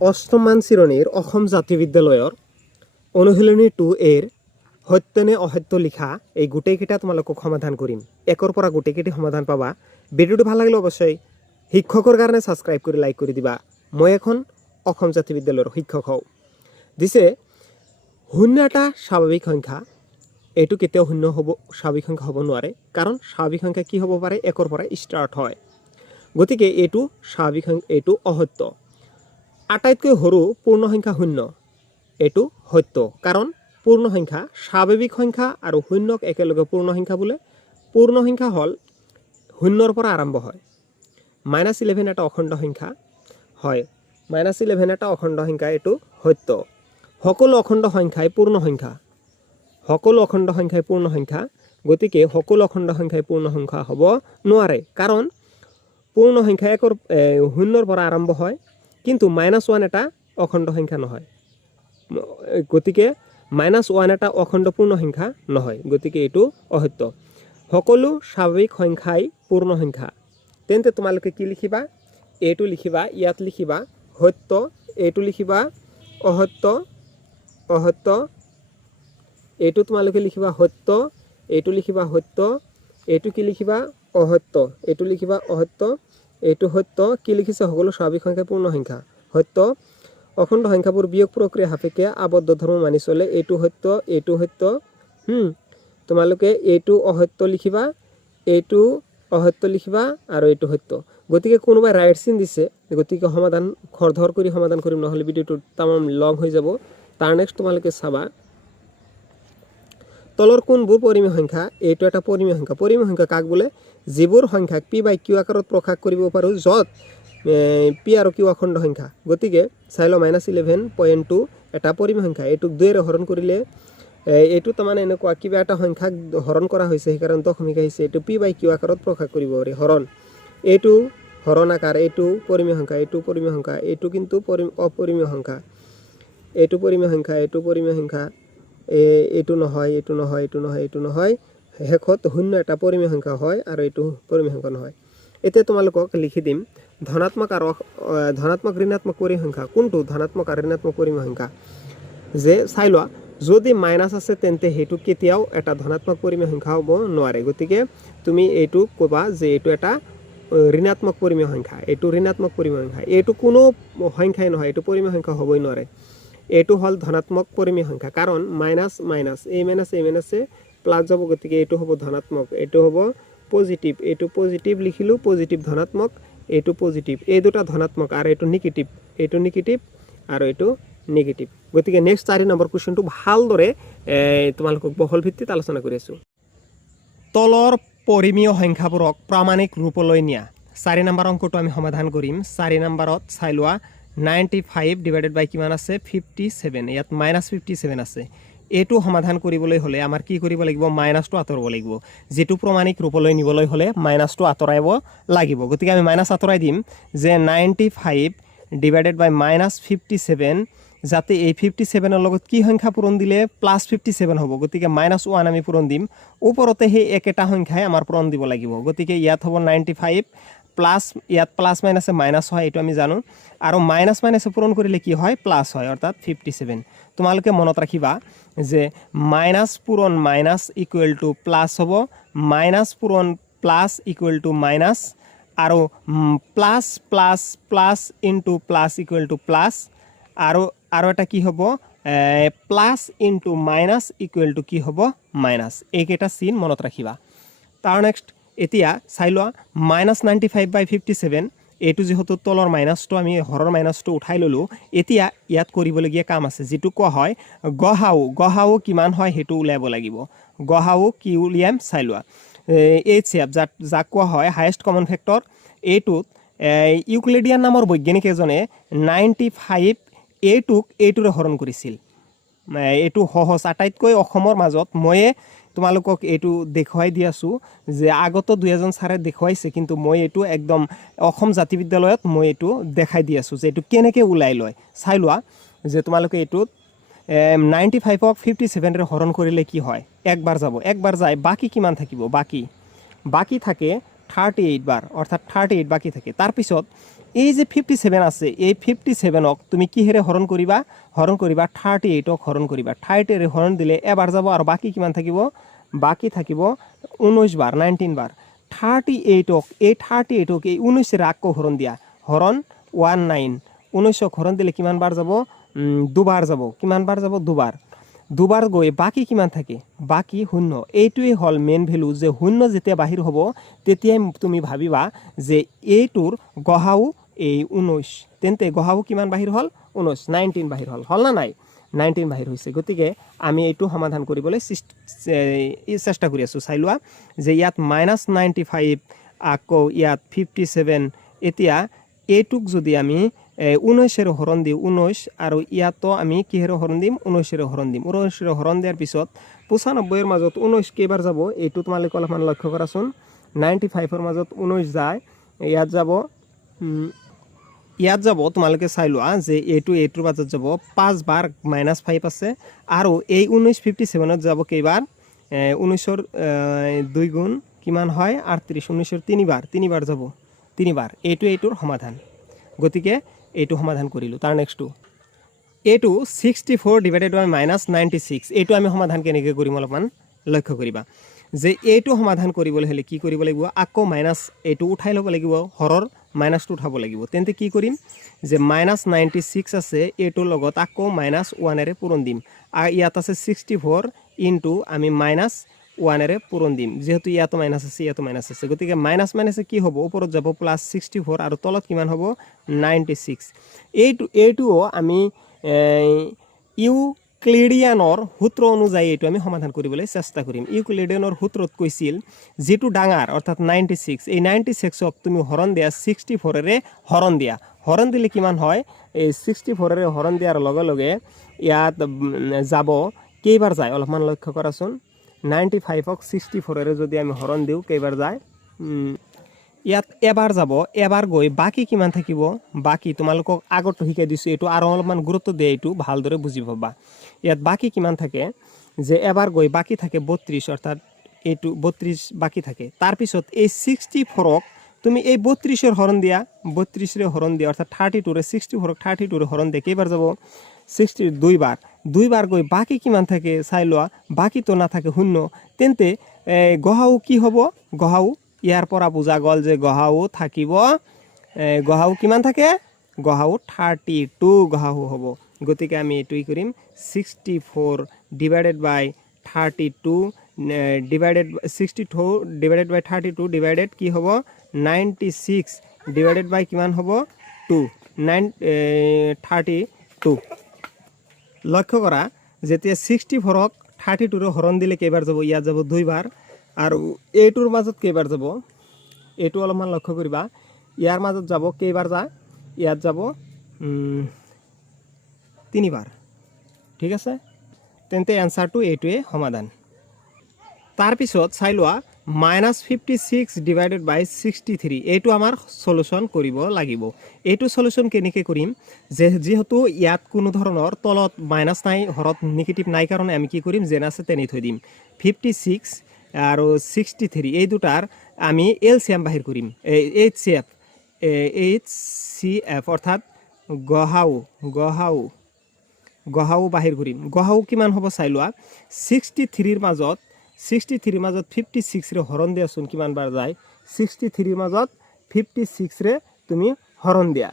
অষ্টম মান শ্ৰেণীৰ অসম জাতীয় বিদ্যালয়ৰ অনুশীলনী 2 এৰ সত্য নে অসত্য লিখা এই গোটেইকেইটা তোমালোকক সমাধান কৰিম। একৰ পৰা গোটেইকেইটি সমাধান পাবা। ভিডিঅ'টো ভাল লাগিলে অৱশ্যই শিক্ষকৰ কাৰণে সাবস্ক্ৰাইব কৰি লাইক কৰি দিবা। মই এখন অসম জাতীয় বিদ্যালয়ৰ শিক্ষক হওঁ। দিছে শূন্য এটা স্বাভাৱিক সংখ্যা, এইটো কেতিয়াও শূন্য হ'ব স্বাভাৱিক সংখ্যা হ'ব নোৱাৰে, কাৰণ স্বাভাৱিক সংখ্যা কি হ'ব পাৰে, একৰ পৰা ষ্টাৰ্ট হয়। গতিকে এইটো স্বাভাৱিক সংখ্যা, এইটো অসত্য। আটাইতকৈ সৰু পূৰ্ণ সংখ্যা শূন্য, এইটো সত্য, কাৰণ পূৰ্ণ সংখ্যা স্বাভাৱিক সংখ্যা আৰু শূন্যক একেলগে পূৰ্ণ সংখ্যা বোলে। পূৰ্ণ সংখ্যা হ'ল শূন্যৰ পৰা আৰম্ভ হয়। -11 এটা অখণ্ড সংখ্যা হয়, -11 এটা অখণ্ড সংখ্যা, এইটো সত্য। সকলো অখণ্ড সংখ্যাই পূৰ্ণ সংখ্যা, সকলো অখণ্ড সংখ্যাই পূৰ্ণ সংখ্যা। গতিকে সকলো অখণ্ড সংখ্যাই পূৰ্ণ সংখ্যা হ'ব নোৱাৰে, কাৰণ পূৰ্ণ সংখ্যা শূন্যৰ পৰা আৰম্ভ হয়, কিন্তু -1 এটা অখণ্ড সংখ্যা নহয়। গতিকে -1 এটা অখণ্ড পূৰ্ণ সংখ্যা নহয়, গতিকে এইটো অসত্য। সকলো স্বাভাৱিক সংখ্যাই পূৰ্ণ সংখ্যা। তেন্তে তোমালোকে কি লিখিবা? এইটো লিখিবা, ইয়াত লিখিবা সত্য, এইটো লিখিবা অসত্য, অসত্য, এইটো তোমালোকে লিখিবা সত্য, এইটো লিখিবা সত্য, এইটো কি লিখিবা? অসত্য, এইটো লিখিবা অসত্য, এইটো সত্য। কি লিখিছে? সকলো স্বাভাৱিক সংখ্যা পূৰ্ণ সংখ্যা, সত্য। অখণ্ড সংখ্যাবোৰ বিয়োগ প্ৰক্ৰিয়া সাপেক্ষে আবদ্ধ ধৰ্ম মানি চলে, এইটো সত্য, এইটো সত্য। তোমালোকে এইটো অসত্য লিখিবা, এইটো অসত্য লিখিবা, আৰু এইটো সত্য। গতিকে কোনোবাই ৰাইট চিন দিছে, গতিকে সমাধান খৰধৰ কৰি সমাধান কৰিম, নহ'লে ভিডিঅ'টো তামাম লং হৈ যাব। তাৰ নেক্সট তোমালোকে চাবা তলৰ কোনবোৰ পৰিমেয় সংখ্যা? এইটো এটা পৰিমেয় সংখ্যা। পৰিমেয় সংখ্যা কাক বোলে? যিবোৰ সংখ্যাক p/q আকাৰত প্ৰকাশ কৰিব পাৰোঁ, য'ত p আৰু q অখণ্ড সংখ্যা। গতিকে চাই লওঁ, -11.2 এটা পৰিমেয় সংখ্যা। এইটোক 2 ৰে হৰণ কৰিলে, এইটো তাৰমানে এনেকুৱা কিবা এটা সংখ্যাক হৰণ কৰা হৈছে, সেইকাৰণে দশমিক আহিছে। এইটো p/q আকাৰত প্ৰকাশ কৰিব পাৰি, হৰণ। এইটো হৰণ আকাৰ, এইটো পৰিমেয় সংখ্যা, এইটো পৰিমেয় সংখ্যা, এইটো কিন্তু অপৰিমেয় সংখ্যা, এইটো পৰিমেয় সংখ্যা, এইটো পৰিমেয় সংখ্যা, এইটো নহয়, এইটো নহয়, এইটো নহয়, এইটো নহয়। শেষত শূন্য এটা পৰিমেয় সংখ্যা হয়, আৰু এইটো পৰিমেয় সংখ্যা নহয়। এতিয়া তোমালোকক লিখি দিম ধনাত্মক আৰু ধনাত্মক ঋণাত্মক পৰিমেয় সংখ্যা কোনটো? ধনাত্মক আৰু ঋণাত্মক পৰিমেয় সংখ্যা যে চাই লোৱা, যদি মাইনাছ আছে তেন্তে সেইটো কেতিয়াও এটা ধনাত্মক পৰিমেয় সংখ্যা হ'ব নোৱাৰে। গতিকে তুমি এইটো ক'বা যে এইটো এটা ঋণাত্মক পৰিমেয় সংখ্যা, এইটো ঋণাত্মক পৰিমেয় সংখ্যা। এইটো কোনো সংখ্যাই নহয়, এইটো পৰিমেয় সংখ্যা হ'বই নোৱাৰে। এইটো হ'ল ধনাত্মক পৰিমেয় সংখ্যা, কাৰণ মাইনাছ মাইনাছ, এই মাইনাছে প্লাছ যাব, গতিকে এইটো হ'ব ধনাত্মক, এইটো হ'ব পজিটিভ, এইটো পজিটিভ লিখিলোঁ, পজিটিভ ধনাত্মক, এইটো পজিটিভ। এই দুটা ধনাত্মক, আৰু এইটো নিগেটিভ, এইটো নিগেটিভ, আৰু এইটো নিগেটিভ। গতিকে নেক্সট 4 নম্বৰ কুৱেশ্যনটো ভালদৰে তোমালোকক বহল ভিত্তিত আলোচনা কৰি আছোঁ। তলৰ পৰিমেয় সংখ্যাবোৰক প্ৰামাণিক ৰূপলৈ নিয়া। 4 নম্বৰ অংকটো আমি সমাধান কৰিম। 4 নম্বৰত চাই লোৱা, 95 ডিভাইডেড বাই কিমান আছে? 57। ইয়াত -57 আছে। এইটো সমাধান কৰিবলৈ হ'লে আমাৰ কি কৰিব লাগিব? মাইনাছটো আঁতৰাব লাগিব। যিটো প্ৰমাণিক ৰূপলৈ নিবলৈ হ'লে মাইনাছটো আঁতৰাব লাগিব। গতিকে আমি মাইনাছ আঁতৰাই দিম, যে 95 ডিভাইডেড বাই -57, যাতে এই 57ৰ লগত কি সংখ্যা পূৰণ দিলে? +57 হ'ব। গতিকে -1 আমি পূৰণ দিম। ওপৰতে সেই একেটা সংখ্যাই আমাৰ পূৰণ দিব লাগিব। গতিকে ইয়াত হ'ব 95 প্লাছ, ইয়াত প্লাছ মাইনাছে মাইনাছ হয়, এইটো আমি জানো। আৰু মাইনাছ মাইনাছে পূৰণ কৰিলে কি হয়? প্লাছ হয়, অৰ্থাৎ 57। তোমালোকে মনত ৰাখিবা যে মাইনাছ পূৰণ মাইনাছ ইকুৱেল টু প্লাছ হ'ব, মাইনাছ পূৰণ প্লাছ ইকুৱেল টু মাইনাছ, আৰু plus plus plus into plus equal to plus, আৰু এটা কি হ'ব? Plus into minus equal to কি হ'ব? মাইনাছ। এইকেইটা চিন মনত ৰাখিবা। তাৰ নেক্সট এতিয়া চাই লোৱা, -95/57, এইটো যিহেতু তলৰ মাইনাছটো আমি হৰৰ মাইনাছটো উঠাই ল'লোঁ। এতিয়া ইয়াত কৰিবলগীয়া কাম আছে, যিটো কোৱা হয় গসাউ। গসাউ কিমান হয় সেইটো উলিয়াব লাগিব। গসাউ কি উলিয়াম চাই লোৱা। HCF, যাক কোৱা হয় হায়েষ্ট কমন ফেক্টৰ, এইটোত ইউক্লিডিয়ান নামৰ বৈজ্ঞানিক এজনে 95 এইটোৰে হৰণ কৰিছিল। এইটো সহজ, আটাইতকৈ অসমৰ মাজত ময়ে তোমালোকক এইটো দেখুৱাই দি আছোঁ, যে আগতো 2 এজন ছাৰে দেখুৱাইছে, কিন্তু মই এইটো একদম অসম জাতীয় বিদ্যালয়ত মই এইটো দেখাই দি আছোঁ যে এইটো কেনেকৈ ওলাই লয়। চাই লোৱা যে তোমালোকে এইটোত 95ক 57ৰে হৰণ কৰিলে কি হয়? একবাৰ যাব, একবাৰ যায়, বাকী কিমান থাকিব? বাকী থাকে 38 বাৰ, অৰ্থাৎ 38 বাকী থাকে। তাৰপিছত এই যে 57 আছে এই 57ক তুমি কিহেৰে হৰণ কৰিবা 38ক হৰণ কৰিবা 38ৰে হৰণ দিলে এবাৰ যাব আৰু বাকি কিমান থাকিব বাকি থাকিব 19 বাৰ 19 বাৰ 38ক এই 19ৰে আকৌ হৰণ দিয়া হৰণ 19 19ক হৰণ দিলে কিমান বাৰ যাব দুবাৰ যাব কিমান বাৰ যাব দুবাৰ গৈ বাকি কিমান থাকে বাকি শূন্য এইটোৱে হল মেইন ভ্যালু যে শূন্য যেতিয়া বাহিৰ হ'ব তেতিয়াই তুমি ভাবিবা যে এইটোৰ গহাও এই 19 তেন্তে গহাও কিমান বাহিৰ হল 19 বাহিৰ হল না নাই 19 বাহিৰ হৈছে গতিকে আমি এইটো সমাধান কৰিবলৈ চেষ্টা কৰি আছো চাই লোৱা যে ইয়াত -95 আকৌ ইয়াত 57 এতিয়া এইটোক যদি আমি 19ৰে হৰণ দিওঁ 19 আৰু ইয়াতো আমি কিহেৰে হৰণ দিম 19ৰে হৰণ দিম 19ৰে হৰণ দিয়াৰ পিছত 95ৰ মাজত 19 কেইবাৰ যাব এইটো তোমালোকে অলপমান লক্ষ্য কৰাচোন 95ৰ মাজত 19 যায় ইয়াত যাব তোমালোকে চাই লোৱা যে এইটোৰ মাজত যাব 5 বাৰ -5 আছে আৰু এই 19 57ত যাব কেইবাৰ 19ৰ 2 গুণ কিমান হয় 38 19ৰ 3 বাৰ যাব 3 বাৰ এইটোৰ সমাধান গতিকে এইটো সমাধান কৰিলো তাৰ নেক্সটটো এইটো 64 ডিভাইডেড বাই -96 এইটো আমি সমাধান কেনেকৈ কৰিম অলপমান লক্ষ্য কৰিবা যে এইটো সমাধান কৰিবলৈ হলে কি কৰিব লাগিব আকৌ মাইনাস এইটো উঠাই ল'ব লাগিব হৰৰ মাইনাসটো উঠাব লাগিব তেন্তে কি কৰিম যে -96 আছে এইটোৰ লগত আকৌ -1 এৰে পূৰণ দিম আৰু ইয়াত আছে 64 ইনটু আমি -1 এৰে পূৰণ দিম যেহেতু ইয়াতো মাইনাস আছে গতিকে মাইনাস কি হ'ব ওপৰত যাব +64 আৰু তলত কিমান হ'ব 96 এইটোও আমি ইউক্লিডিয়ানৰ সূত্ৰ অনুযায়ী এইটো আমি সমাধান কৰিবলৈ চেষ্টা কৰিম ইউক্লিডিয়ানৰ সূত্ৰত কৈছিল যেটো ডাঙৰ অৰ্থাৎ 96 এই 96ক তুমি হৰণ দিয়া 64ৰে হৰণ দিলে কিমান হয় এই 64ৰে হৰণ দিয়াৰ লগে লগে ইয়াত যাব কেইবাৰ যায় অলপমান লক্ষ্য কৰাচোন 95ক 64ৰে যদি আমি হৰণ দিও কেইবাৰ যায় ইয়াত এবাৰ যাব এবাৰ গৈ বাকি কিমান থাকিব বাকি তোমালোকক আগত শিকাই দিছো এটো আৰু অলপমান গুৰুত্ব দিয়ে এটো ভালদৰে বুজি পাবা ইয়াত বাকি কিমান থাকে যে এবাৰ গৈ বাকি থাকে 32 অৰ্থাৎ এটো 32 বাকি থাকে তাৰ পিছত এই 64ক তুমি এই 32 এর হরণ দিয়া 32 রে হরণ দিয়া অর্থাৎ 32 রে 64ক 32 রে হরণ দিয়ে কেইবাৰ যাব 62 দুইবাৰ গৈ বাকি কিমান থাকে চাই লোৱা বাকি তো না থাকে শূন্য তেন্তে গহাও কি হ'ব গহাও ইয়াৰ পৰা বুজা গল যে গহাও থাকিব গহাও কিমান থাকে গহাও 32 গহাও হ'ব গতিকে আমি এটুই কৰিম 64 divided by 32 divided 62 divided by 32 divided কি হ'ব 96 divided by কিমান হ'ব 2 32 লক্ষ্য কৰা যেতিয়া 64ক 32 ৰ হৰণ দিলে কেইবাৰ যাব ইয়াত যাব দুইবাৰ আৰু এইটোৰ মাজত কেইবাৰ যাব এইটো অলপমান লক্ষ্য কৰিবা ইয়াৰ মাজত যাব কেইবাৰ যায় ইয়াত যাব তিনিবাৰ ঠিক আছে তেন্তে আনসাৰটো এইটোৱে সমাধান তাৰ পিছত চাই লোৱা -56 ডিভাইডেড বাই 63 এইটো আমাৰ সলিউশন কৰিব লাগিব এইটো সলিউশন কেনেকৈ কৰিম যে যেহেতু ইয়াত কোনো ধৰণৰ তলত মাইনাস নাই হৰত নেগেটিভ নাই কাৰণে আমি কি কৰিম যেন আছে তেনে থৈ দিম 56 আৰু 63 এই দুটাৰ আমি এলসিএম বাহিৰ কৰিম এইচসিএফ অৰ্থাৎ গহাও বাহিৰ কৰিম গহাও কিমান হ'ব চাই লোৱা 63 ৰ মাজত 56 ৰে হৰণ দিয়াচোন কিমান বাৰ যায় 63 ৰ মাজত 56 ৰে তুমি হৰণ দিয়া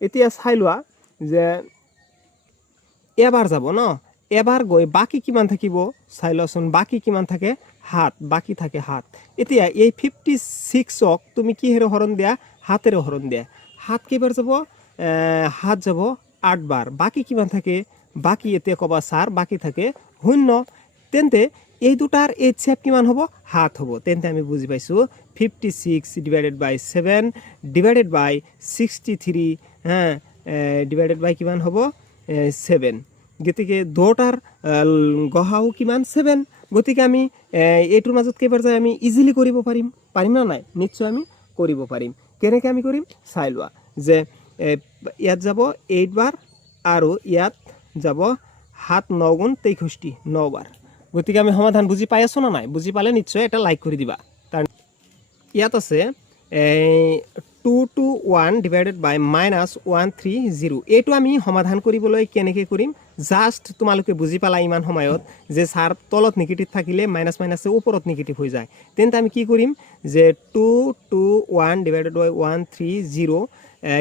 এতিয়া চাই লোৱা যে এবাৰ যাব ন এবাৰ গৈ বাকি কিমান থাকিব চাই লচোন বাকি কিমান থাকে 7 বাকি থাকে 7 এতিয়া এই 56ক তুমি কি হেৰে হৰণ দিয়া হাতেৰে হৰণ দিয়া 7 কেইবাৰ যাব 7 যাব 8 বাৰ বাকি কিমান থাকে বাকি এতে কবা 4 বাকি থাকে 0 তেন্তে এই দুটাৰ এইচএফ কিমান হ'ব 7 হ'ব তেন্তে আমি বুজি পাইছো 56 ডিভাইডেড বাই 7 ডিভাইডেড বাই 63 ডিভাইডেড বাই কিমান হ'ব 7 গতিকে দুটাৰ গহাও কিমান 7 গতিকে আমি এইটোৰ মাজত কেইবাৰ যায় আমি ইজিলি কৰিব পাৰিম না নাই নিশ্চয় আমি কৰিব পাৰিম কেনেকৈ আমি কৰিম চাই লোৱা যে ইয়াত যাব 8 বাৰ আৰু ইয়াত যাব 7 9 গুণ 63 9 বাৰ গতিকে আমি সমাধান বুজি পাই আছো না নাই বুজি পালে নিশ্চয় এটা লাইক কৰি দিবা তাৰ ইয়াত আছে 2 to 1 divided by minus 130 এইটো আমি সমাধান কৰিবলৈ কেনেকৈ কৰিম জাস্ট তোমালোকে বুজি পালা ইমান সময়ত যে স্যাৰ তলত নেগেটিভ থাকিলে মাইনাস মাইনাসে ওপৰত নেগেটিভ হৈ যায় তেন্তে আমি কি কৰিম যে 2 to 1 divided by 130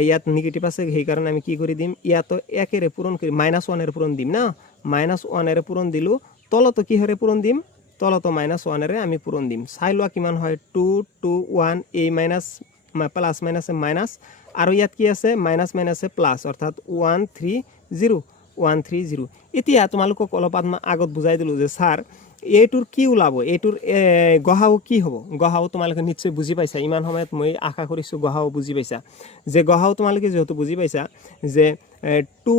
ইয়াত নেগেটিভ আছে সেই কাৰণে আমি কি কৰি দিম ইয়াত একেৰে পূৰণ কৰি মাইনাস 1 এৰ পূৰণ দিম না মাইনাস 1 এৰ পূৰণ দিলু তলত কি হৰে পূৰণ দিম তলত মাইনাস 1 এৰ আমি পূৰণ দিম চাই লোৱা কিমান হয় 2 to 1 এই মাইনাস প্লাস মাইনাসে মাইনাস আর ইয়াত কি আছে মাইনাস মাইনাসে প্লাস অর্থাৎ 130 এতিয়া তোমালোকক অলপ আগত বুজাই দিলো যে স্যার এইটোৰ কি ওলাব এইটোৰ গহাও কি হ'ব গহাও তোমালোকে নিশ্চয় বুজি পাইছা ইমান সময়ত মই আশা কৰিছো গহাও বুজি পাইছা যে গহাও তোমালোকে যেহেতু বুজি পাইছা যে 2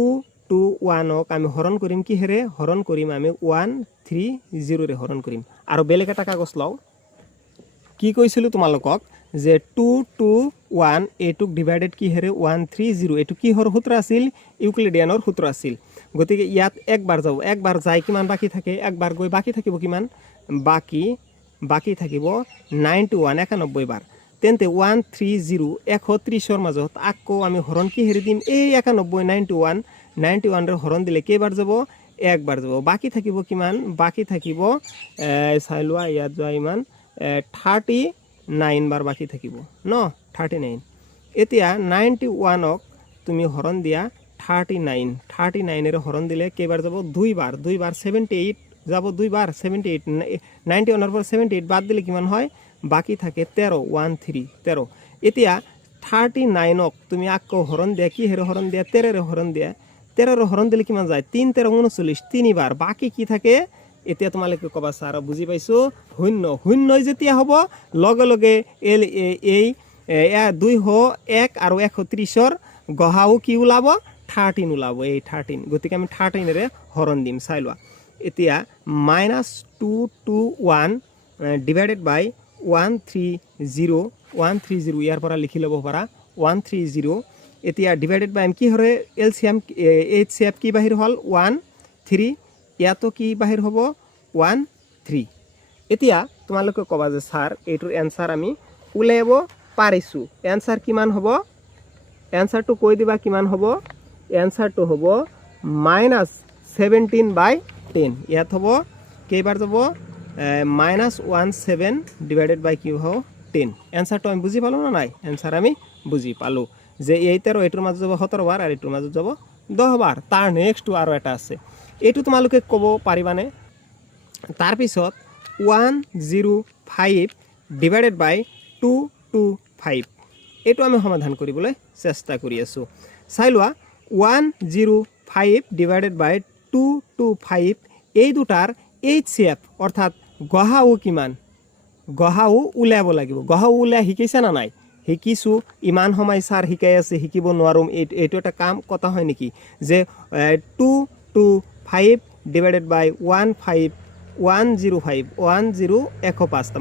to 1 ক আমি হৰণ কৰিম কি হেৰে হৰণ কৰিম আমি 130 ৰে হৰণ কৰিম আৰু বেলেগ এটা কাগজ লও কি কৈছিলো তোমালোকক যে 2 to 1 এটুক ডিভাইডেড কি হেৰে 130 এটু কি হৰ সূত্ৰ আছিল ইউক্লিডিয়ানৰ সূত্ৰ আছিল গতিকে ইয়াত একবাৰ যাব একবাৰ যাই কিমান বাকি থাকে একবাৰ গৈ বাকি থাকিব কিমান বাকি থাকিব 91 91 বাৰ তেন্তে 130 130 ৰ মাজত আকৌ আমি হৰণ কি হেৰি দিম এই 91 91 ৰ হৰণ দিলে কেইবাৰ যাব একবাৰ যাব বাকি থাকিব কিমান বাকি থাকিব চাইলোৱা ইয়াত যোৱা ইমান 39 বাৰ বাকি থাকিব ন 39 এতিয়া 91 ক তুমি হৰণ দিয়া 39 এর হরণ দিলে কেবার যাব দুইবার 78 যাব দুইবার 78 91 এর পর 78 বাদ দিলে কিমান হয় বাকি থাকে 13 এতিয়া 39 ক তুমি আকৌ হরণ দিয়া কি হেৰ হরণ দিয়া 13 এর হরণ দিয়া 13 এর হরণ দিলে কিমান যায় 3 13 39 তিনিবার বাকি কি থাকে এতিয়া তোমালোকে কবা স্যার বুজি পাইছো শূন্য যেতিয়া হ'ব লগে লগে এই 2 হ 1 আৰু 130 ৰ গহাও কি ওলাব 13 ওলাব এই 13 গতিকে আমি 13 এৰে হৰণ দিম চাই লোৱা এতিয়া -2 to 1 ডিভাইডেড বাই 130 ইয়াৰ পৰা লিখি ল'ব পাৰা 130 এতিয়া ডিভাইডেড বাই কি হৰে এলসিএম এইচসিএফ কি বাহিৰ হল 13 ইয়াতো কি বাহিৰ হ'ব 13 এতিয়া তোমালোকে কবা যে স্যাৰ এইটোৰ এনসাৰ আমি উলাইব পাৰিছো এনসার কিমান হ'ব এনসার তো কৈ দিবা কিমান হ'ব এনসার তো হ'ব -17/10 ইয়াত হ'ব কেইবাৰ যাব -17 ডিভাইডেড বাই কি হ'ব 10 এনসার তো আমি বুজি পালো না নাই এনসার আমি বুজি পালো যে এই 13 এটোৰ মাজত যাব 17 বাৰ আৰু এটোৰ মাজত যাব 10 বাৰ তাৰ নেক্সট আৰু এটা আছে এটো তোমালোকে ক'ব পাৰিবানে তাৰ পিছত 105 ডিভাইডেড বাই 225 এটো আমি সমাধান কৰিবলৈ চেষ্টা কৰি আছো চাই লোৱা 105 ডিভাইডেড বাই 225 এই দুটাৰ এইচসিএফ অৰ্থাৎ গহাও কিমান গহাও উলাব লাগিব গহাও উলাই শিকিছা না নাই শিকিছো ইমান সময় স্যার শিকাই আছে শিকিব নোৱাৰোম এইটো এটা কাম কথা হয় নেকি যে 225 ডিভাইডেড বাই 105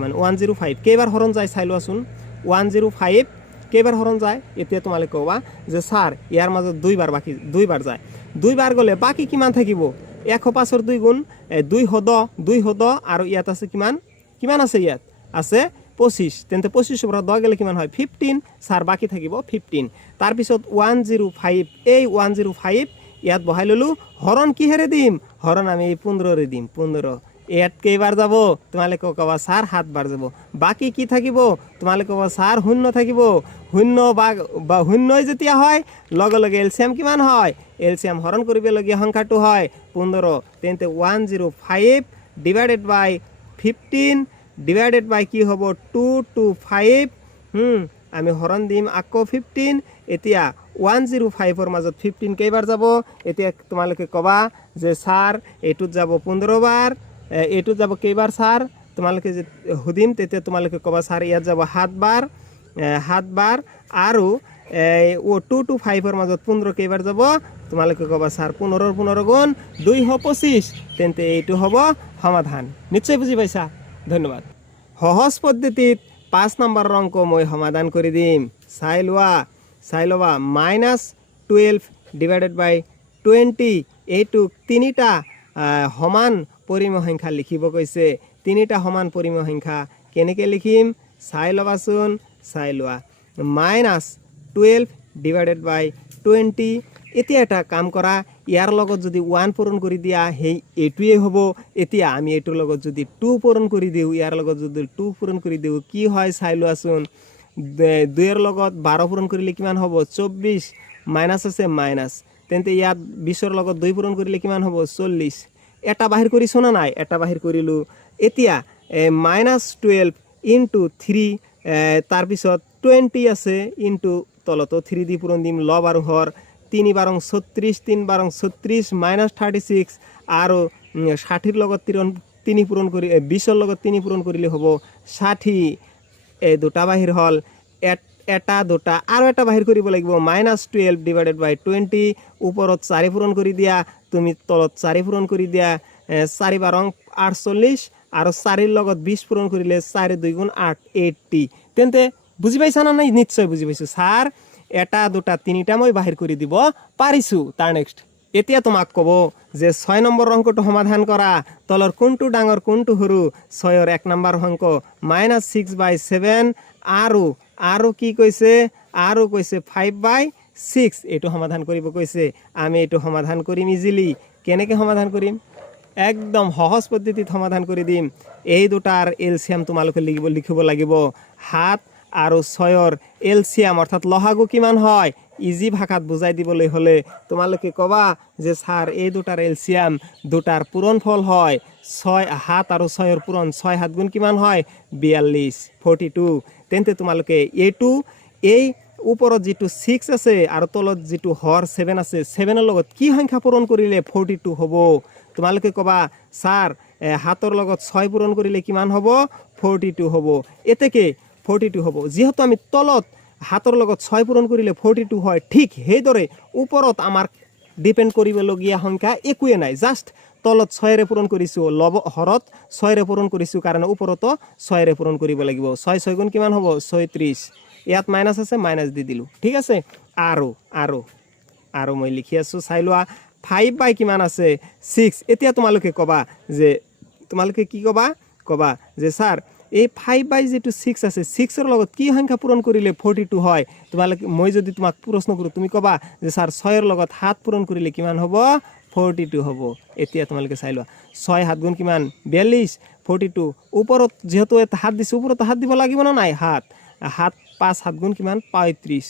মানে 105 কেইবাৰ হৰণ যায় চাই লোৱাচোন 105 কেইবাৰ হৰণ যায় এতিয়া তোমালোকে কবা যে স্যাৰ ইয়াৰ মাজত দুইবাৰ যায় দুইবাৰ গলে বাকি কিমান থাকিব 105 ৰ 2 গুণ 2 হদ আৰু ইয়াত আছে কিমান আছে ইয়াত আছে 25 তেন্তে 25 পৰা 10 গলে কিমান হয় 15 স্যাৰ বাকি থাকিব 15 তাৰ পিছত 105 এই 105 ইয়াত বহাই ললো হৰণ কি হেৰে দিম হৰণ আমি 15 ৰে দিম 15 ইয়াত কেইবাৰ যাব তোমালোকে কবা স্যাৰ 7 বাৰ যাব বাকি কি থাকিব তোমালোকে কবা স্যার শূন্য থাকিব শূন্য বা শূন্যই যেতিয়া হয় লগে লগে এলসিএম কিমান হয় এলসিএম হৰণ কৰিবলগীয়া সংখ্যাটো হয় 15 তেন্তে 105 ডিভাইডেড বাই 15 ডিভাইডেড বাই কি হ'ব 225 আমি হৰণ দিম আকৌ 15 এতিয়া 105 ৰ মাজত 15 কেইবাৰ যাব এতিয়া তোমালোকে কবা যে স্যাৰ এটুত যাব 15 বাৰ এটুত যাব কেইবাৰ স্যাৰ তোমালোকে যে হুদিম তেতিয়া তোমালোকে কবা স্যাৰ ইয়াত যাব 7 বাৰ আৰু 225 ৰ মাজত 15 কেইবাৰ যাব তোমালোকে কবা স্যার 15 গুণ 225 তেন্তে এইটো হ'ব সমাধান নিশ্চয় বুজি পাইছা ধন্যবাদ সহজ পদ্ধতিত 5 নম্বৰৰ অংক মই সমাধান কৰি দিম চাই লোৱা -12 ডিভাইডেড বাই 20 এইটো তিনিটা সমান পৰিমেয় সংখ্যা লিখিব কৈছে তিনিটা সমান পৰিমেয় সংখ্যা কেনেকৈ লিখিম চাই লবাচোন চাই লোৱা -12 ডিভাইডেড বাই 20। এতিয়া এটা কাম কৰা, ইয়াৰ লগত যদি 1 পূৰণ কৰি দিয়া সেই এইটোৱে হ'ব। এতিয়া আমি এইটোৰ লগত যদি 2 পূৰণ কৰি দিওঁ, ইয়াৰ লগত যদি 2 পূৰণ কৰি দিওঁ কি হয় চাই লোৱাচোন। 2 লগত 12 পূৰণ কৰিলে কিমান হ'ব? 24। মাইনাছ আছে মাইনাছ, তেন্তে ইয়াত 20ৰ লগত 2 পূৰণ কৰিলে কিমান হ'ব? 40। এটা বাহিৰ কৰিছোঁ না নাই? এটা বাহিৰ কৰিলোঁ। এতিয়া -12 ইনটু 3, তাৰপিছত 20 আছে ইনটু তলতো 3 দি পূৰণ দিম, লব আৰু হৰ। 3 বাৰং 36, 3 বাৰং 36 -36 আৰু 60ৰ লগত 3 পূৰণ কৰি 20ৰ লগত 3 পূৰণ কৰিলে হ'ব 60। এই দুটা বাহিৰ হ'ল, এটা দুটা আৰু এটা বাহিৰ কৰিব লাগিব। -12 ডিভাইডেড বাই 20, ওপৰত 4 পূৰণ কৰি দিয়া, তুমি তলত 4 পূৰণ কৰি দিয়া। 4 বাৰং 48 আৰু 4ৰ লগত 20 পূৰণ কৰিলে 4 2 গুণ 8, 80। তেন্তে বুজি পাইছা না নাই? নিশ্চয় বুজি পাইছোঁ ছাৰ। এটা দুটা তিনিটা মই বাহিৰ কৰি দিব পাৰিছোঁ। তাৰ নেক্সট এতিয়া তোমাক ক'ব যে 6 নম্বৰ অংকটো সমাধান কৰা। তলৰ কোনটো ডাঙৰ কোনটো সৰু? 6ৰ 1 নম্বৰ অংক -6/7 আৰু কি কৈছে? আৰু কৈছে 5/6। এইটো সমাধান কৰিব কৈছে। আমি এইটো সমাধান কৰিম ইজিলি। কেনেকৈ সমাধান কৰিম? একদম সহজ পদ্ধতিত সমাধান কৰি দিম। এই দুটাৰ এলচিয়াম তোমালোকে লিখিব লাগিব। 7 আৰু 6ৰ এলচিয়াম অৰ্থাৎ লসাগু কিমান হয়? ইজি ভাষাত বুজাই দিবলৈ হ'লে তোমালোকে ক'বা যে ছাৰ এই দুটাৰ এলচিয়াম দুটাৰ পূৰণফল হয় 7 আৰু 6ৰ পূৰণ 6 7 গুণ কিমান হয়? 42, 42। তেন্তে তোমালোকে এই ওপৰত যিটো 6 আছে আৰু তলত যিটো হৰ 7 আছে, 7ৰ লগত কি সংখ্যা পূৰণ কৰিলে 42 হ'ব? তোমালোকে ক'বা ছাৰ 7ৰ লগত 6 পূৰণ কৰিলে কিমান হ'ব? 42 হ'ব। এতেকে 42 হ'ব। যিহেতু আমি তলত 7ৰ লগত 6 পূৰণ কৰিলে 42 হয়, ঠিক সেইদৰে ওপৰত আমাৰ ডিপেণ্ড কৰিবলগীয়া সংখ্যা একোৱে নাই। জাষ্ট তলত 6ৰে পূৰণ কৰিছোঁ, হৰত 6ৰে পূৰণ কৰিছোঁ কাৰণে ওপৰতো 6ৰে পূৰণ কৰিব লাগিব। 6 6 গুণ কিমান হ'ব? 36। ইয়াত মাইনাছ আছে, মাইনাছ দি দিলোঁ। ঠিক আছে। আৰু মই লিখি আছোঁ, চাই লোৱা। 5 কিমান আছে? 6। এতিয়া তোমালোকে ক'বা যে ক'বা যে ছাৰ এই 5 যিটো 6 আছে, 6ৰ লগত কি সংখ্যা পূৰণ কৰিলে 42 হয়? মই যদি তোমাক প্ৰশ্ন কৰোঁ, তুমি ক'বা যে ছাৰ 6ৰ লগত 7 পূৰণ কৰিলে কিমান হ'ব? 42 হ'ব। এতিয়া তোমালোকে চাই লোৱা, 6 7 গুণ কিমান? 42, 42। ওপৰত যিহেতু এটা 7 দিছোঁ, ওপৰত 7 দিব লাগিব না নাই? 7 5 7 গুণ কিমান? 35।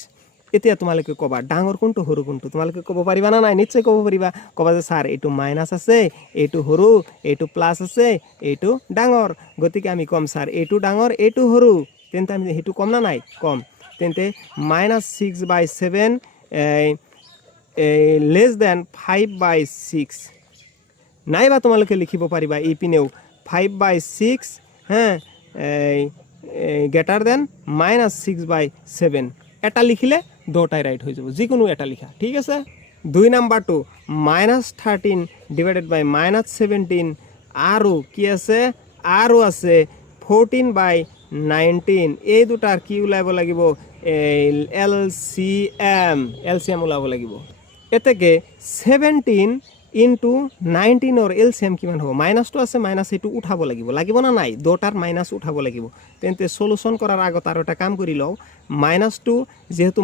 এতিয়া তোমালোকে ক'বা ডাঙৰ কোনটো সৰু কোনটো? তোমালোকে ক'ব পাৰিবা না নাই? নিশ্চয় ক'ব পাৰিবা। ক'বা যে ছাৰ এইটো মাইনাছ আছে, এইটো সৰু, এইটো প্লাছ আছে, এইটো ডাঙৰ। গতিকে আমি ক'ম ছাৰ এইটো ডাঙৰ, এইটো সৰু। তেন্তে আমি সেইটো ক'ম না নাই? ক'ম। তেন্তে -6/7 লেছ দেন 5/6। নাইবা তোমালোকে লিখিব পাৰিবা এইপিনেও 5/6 গ্ৰেটাৰ দেন -6/7। এটা লিখিলে দুটাই ৰাইট হৈ যাব, যিকোনো এটা লিখা। ঠিক আছে। 2 নাম্বাৰটো -13 ডিভাইডেড বাই -17 আৰু কি আছে? আৰু আছে 14/19। এই দুটাৰ কি ওলাব লাগিব? এলচিএম ওলাব লাগিব। এতেকে 17 ইনটু 19ৰ এলচিএম কিমান হ'ব? মাইনাছটো আছে, মাইনাছ এইটো উঠাব লাগিব না নাই? দুটাৰ মাইনাছ উঠাব লাগিব। তেন্তে সলিউশ্যন কৰাৰ আগত আৰু এটা কাম কৰি লওঁ। মাইনাছটো যিহেতু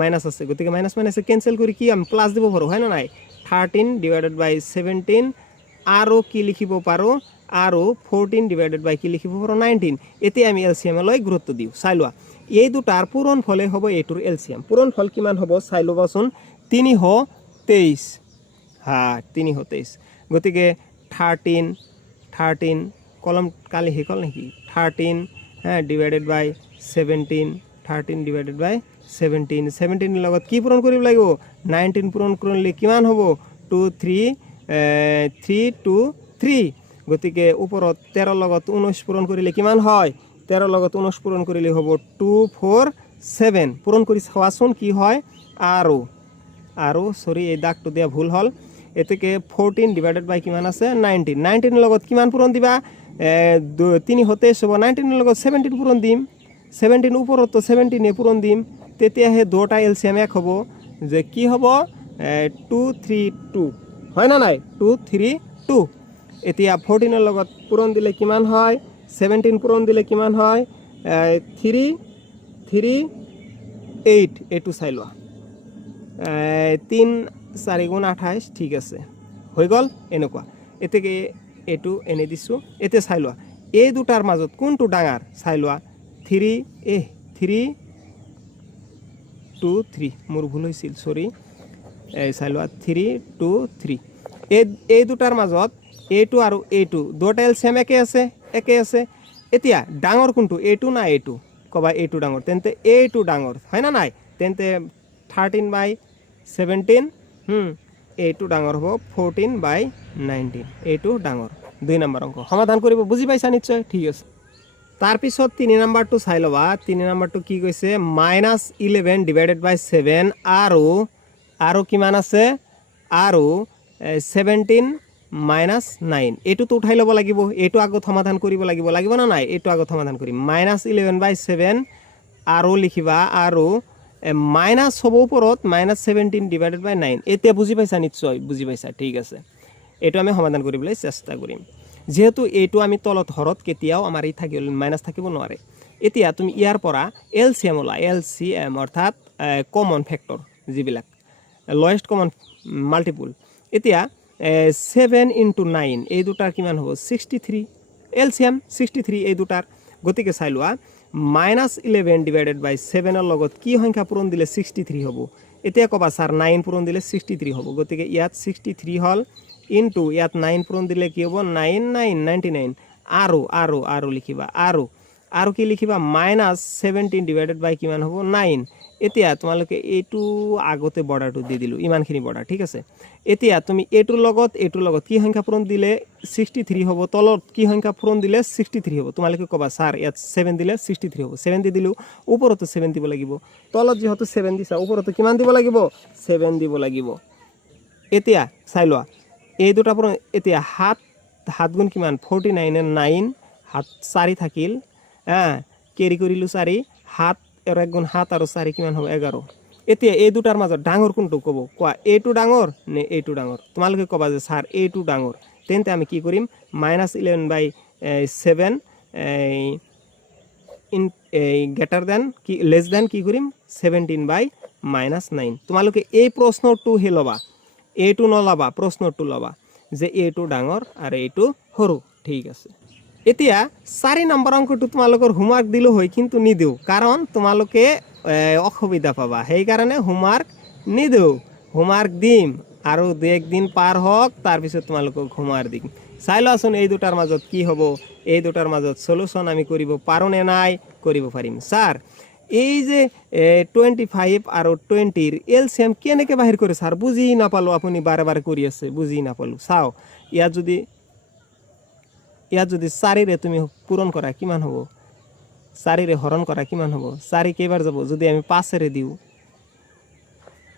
মাইনাছ আছে, গতিকে মাইনাছ কেনচেল কৰি কি আমি প্লাছ দিব পাৰোঁ, হয় না নাই? 13 ডিভাইডেড বাই 17 আৰু কি লিখিব পাৰোঁ? আৰু 14 ডিভাইডেড বাই কি লিখিব পাৰোঁ? 19। এতিয়া আমি এলচিএমলৈ গুৰুত্ব দিওঁ। চাই লোৱা, এই দুটাৰ পূৰণ ফলে হ'ব এইটোৰ এলচিএম। পূৰণ ফল কিমান হ'ব চাই ল'বাচোন। 323। 323। গতিকে 13 কলম কালি শেষ হ'ল নেকি? 13 ডিভাইডেড বাই 17, 13 ডিভাইডেড বাই 17। 17ৰ লগত কি পূৰণ কৰিব লাগিব? 19 পূৰণ কৰিলে কিমান হ'ব? 2 3 2 3। গতিকে ওপৰত 13ৰ লগত 19 পূৰণ কৰিলে কিমান হয়? 13ৰ লগত 19 পূৰণ কৰিলে হ'ব 2 4 7। পূৰণ কৰি চাৱাচোন কি হয়। আৰু সৰি, এই দাগটো দিয়া ভুল হ'ল। এতেকে 14 ডিভাইডেড বাই কিমান আছে? 19। 19ৰ লগত কিমান পূৰণ দিবা? 3 27 হ'ব। 19ৰ লগত 17 পূৰণ দিম। 17 ওপৰতো 17 পূৰণ দিম। তেতিয়াহে দুটা এলচিএম এক হ'ব। যে কি হ'ব? 2 3 2, হয় না নাই? 2 3 2। এতিয়া 14ৰ লগত পূৰণ দিলে কিমান হয়? 17 পূৰণ দিলে কিমান হয়? 3 3 8 এইটো চাই লোৱা 3 4 গুণ 28 ঠিক আছে হৈ গ'ল এনেকুৱা এতেকে এইটো এনে দিছো এতে চাই লোৱা এই দুটাৰ মাজত কোনটো ডাঙৰ চাই লোৱা 3 2 3 মোৰ ভুল হৈছিল সৰি এই চাই লোৱা 3 2 3 এই দুটাৰ মাজত এইটো আৰু এইটো দুটা এলচিয়াম একে আছে এতিয়া ডাঙৰ কোনটো এইটো না এইটো কবা এইটো ডাঙৰ তেন্তে এইটো ডাঙৰ হয় না নাই তেন্তে 13/17 এইটো ডাঙৰ হ'ব 14/19 এইটো ডাঙৰ 2 নম্বৰ অংক সমাধান কৰিব বুজি পাইছা নিশ্চয় ঠিক আছে তাৰপিছত 3 নম্বৰটো চাই লবা 3 নম্বৰটো কি কৈছে -11 ডিভাইডেড বাই 7 আৰু কিমান আছে আৰু 17 -9 এইটো তো উঠাই ল'ব লাগিব এইটো আগত সমাধান কৰিব লাগিব না নাই এইটো আগত সমাধান কৰিম -11/7 আৰু লিখিবা আৰু মাইনাস হ'ব ওপৰত -17 ডিভাইডেড বাই 9 এতিয়া বুজি পাইছা নিশ্চয় বুজি পাইছা ঠিক আছে এইটো আমি সমাধান কৰিবলৈ চেষ্টা কৰিম যেহেতু এইটো আমি তলত হৰত কেতিয়াও আমাৰ ই থাকিল মাইনাস থাকিব নোৱাৰে এতিয়া তুমি ইয়াৰ পৰা এলসিএম অৰ্থাৎ কমন ফ্যাক্টৰ যিবিলাক লোয়েষ্ট কমন মাল্টিপল এতিয়া 7 × 9 এই দুটাৰ কিমান হ'ব 63 এলসিএম 63 এই দুটাৰ গতিকে চাই লোৱা -11 ডিভাইডেড বাই 7 এর লগত কি সংখ্যা পূরণ দিলে 63 হ'ব এতিয়া কবা স্যার 9 পূরণ দিলে 63 হ'ব গতিকে ইয়াত 63 হল ইনটু ইয়াত 9 পূরণ দিলে কি হ'ব 9 9 99 আৰু লিখিবা আৰু কি লিখিবা -17 ডিভাইডেড বাই কিমান হ'ব 9 এতিয়া তোমালোকে এইটো আগতে বৰ্ডাৰটো দি দিলো ইমানখিনি বৰ্ডাৰ ঠিক আছে এতিয়া তুমি এইটোৰ লগত কি সংখ্যা পূৰণ দিলে 63 হ'ব তলত কি সংখ্যা পূৰণ দিলে 63 হ'ব তোমালোকে কবা স্যাৰ ইয়াত 7 দিলে 63 হ'ব 7 দি দিলো ওপৰতো 7 দিব লাগিব তলত যেহেতু 7 দিছা ওপৰতো কিমান দিব লাগিব 7 দিব লাগিব এতিয়া চাই লোৱা এই দুটা পূৰণ এতিয়া হাত গুণ কিমান 49 এৰ 9 হাত 4 থাকিল কেৰি কৰিলো 4 হাত এৰ এক গুণ হাত আৰু 4 কিমান হ'ব 11 এতিয়া এই দুটাৰ মাজত ডাঙৰ কোনটো কব কোৱা এইটো ডাঙৰ নে এইটো ডাঙৰ তোমালোকে কবা যে স্যাৰ এইটো ডাঙৰ তেন্তে আমি কি কৰিম -11/7 ইন গ্ৰেটাৰ দেন কি লেস দেন কি কৰিম 17/-9 তোমালোকে এই প্ৰশ্নটো হে লবা এইটো নলবা প্ৰশ্নটো লবা যে এইটো ডাঙৰ আৰু এইটো সৰু ঠিক আছে এতিয়া 4 নম্বৰ অংকটো তোমালোকৰ হোমৱৰ্ক দিলো হয় কিন্তু নিদিও কাৰণ তোমালোকে অসুবিধা পাবা সেই কাৰণে হোমৱৰ্ক নিদিও হোমৱৰ্ক দিম আৰু এক দিন পাৰ হওক তাৰ পিছত তোমালোকক হোমৱৰ্ক দিম চাই লোৱাচোন এই দুটাৰ মাজত কি হ'ব এই দুটাৰ মাজত সলিউশন আমি কৰিব পাৰো নে নাই কৰিব পাৰিম স্যাৰ এই যে 25 আৰু 20 এৰ এলসিএম কেনেকে বাহিৰ কৰে স্যাৰ বুজি নাপালো আপুনি বাৰে বাৰে কৰি আছে বুজি নাপালো চাও ইয়াত যদি 4 ৰে তুমি পূৰণ কৰা কিমান হ'ব 4 ৰে হৰণ কৰা কিমান হ'ব 4 কেইবাৰ যাব যদি আমি 5 ৰে দিও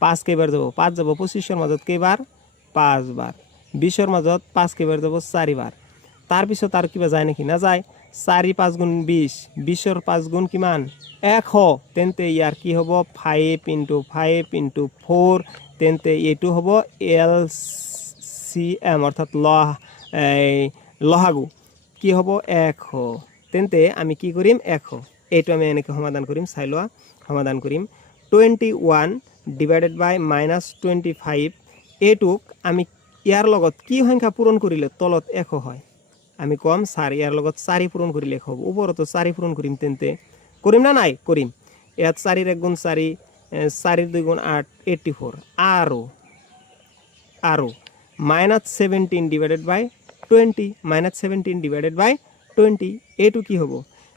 5 কেইবাৰ যাব 5 যাব 25 এৰ মাজত কেইবাৰ 5 বাৰ 20 এৰ মাজত 5 কেইবাৰ যাব 4 বাৰ তাৰ পিছত আৰু কিবা যায় নেকি না যায় 4 5 গুণ 20 20 এর 5 গুণ কিমান 100 তেন্তে ইয়াৰ কি হ'ব 5 × 5 × 4 তেন্তে এইটো হ'ব এলসিএম অৰ্থাৎ লহাগু কি হ'ব 100 তেন্তে আমি কি কৰিম 100 এইটো আমি এনেকৈ সমাধান কৰিম চাই লোৱা সমাধান কৰিম 21 ডিভাইডেড বাই -25 এইটোক আমি ইয়াৰ লগত কি সংখ্যা পূৰণ কৰিলে তলত 100 হয় আমি কম স্যাৰ ইয়াৰ লগত 4 পূৰণ কৰিলে হ'ব ওপৰতো 4 পূৰণ কৰিম তেন্তে কৰিম না নাই কৰিম ইয়াত 4 এৰ 1 গুণ 4 4 এৰ 2 গুণ 8 84 আৰু -17 ডিভাইডেড বাই 20 -17 ডিভাইডেড বাই 20 এইটো কি হ'ব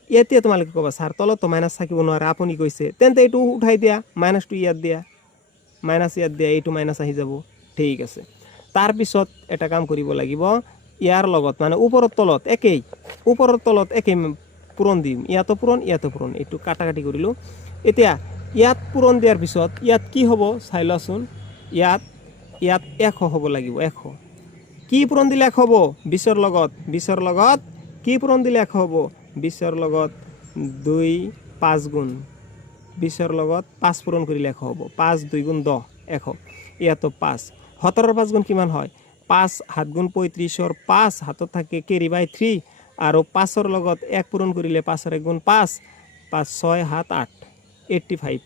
এতিয়া তোমালোকে কবা স্যার তলত তো মাইনাস থাকিব নোৱাৰে আপুনি কৈছে তেন্তে এইটো উঠাই দিয়া মাইনাসটো ইয়াত দিয়া এইটো মাইনাস আহি যাব ঠিক আছে তাৰ পিছত এটা কাম কৰিব লাগিব ইয়াৰ লগত মানে ওপৰৰ তলত একেই পূৰণ দিম ইয়াতো পূৰণ এইটো কাটাকাটি কৰিলো এতিয়া ইয়াত পূৰণ দিয়াৰ পিছত ইয়াত কি হ'ব চাই লোৱাচোন ইয়াত 100 হ'ব লাগিব 100 কি পূৰণ দিলে 100 হ'ব 20 এৰ লগত কি পূৰণ দিলে 100 হ'ব 20 এৰ লগত 2 5 গুণ 20 এৰ লগত 5 পূৰণ কৰিলে 100 হ'ব 5 2 গুণ 10 100 ইয়াতো 5 17 এর 5 গুণ কিমান হয় 5 7 গুণ 35 এর 5 হাতত থাকে কেৰি বাই 3 আৰু 5 এৰ লগত 1 পূৰণ কৰিলে 5 এর 1 গুণ 5 5 6 7 8 85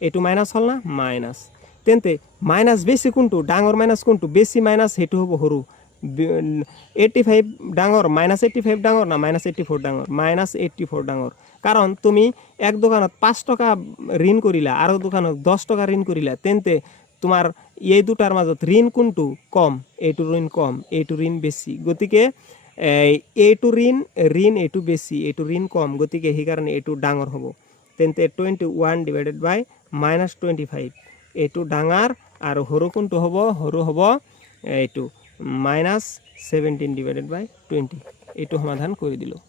এইটো মাইনাছ হ'ল না মাইনাছ তেন্তে মাইনাছ বেছি কোনটো ডাঙৰ মাইনাছ কোনটো বেছি মাইনাছ সেইটো হ'ব সৰু 85 ডাঙৰ মাইনাছ 85 ডাঙৰ না মাইনাছ 84 ডাঙৰ মাইনাছ 84 ডাঙৰ কাৰণ তুমি এক দোকানত 5 টকা ঋণ কৰিলা আৰু দোকানত 10 টকা ঋণ কৰিলা তেন্তে তোমাৰ এই দুটাৰ মাজত ঋণ কোনটো কম এইটো ঋণ কম এইটো ঋণ বেছি গতিকে এইটো ঋণ এইটো বেছি এইটো ঋণ কম গতিকে সেইকাৰণে এইটো ডাঙৰ হ'ব তেন্তে 21 ডিভাইডেড বাই মাইনাছ 25 এইটো ডাঙৰ আৰু সৰু কোনটো হ'ব সৰু হ'ব এইটো মাইনাছ 17 ডিভাইডেড বাই 20 এইটো সমাধান কৰি দিলোঁ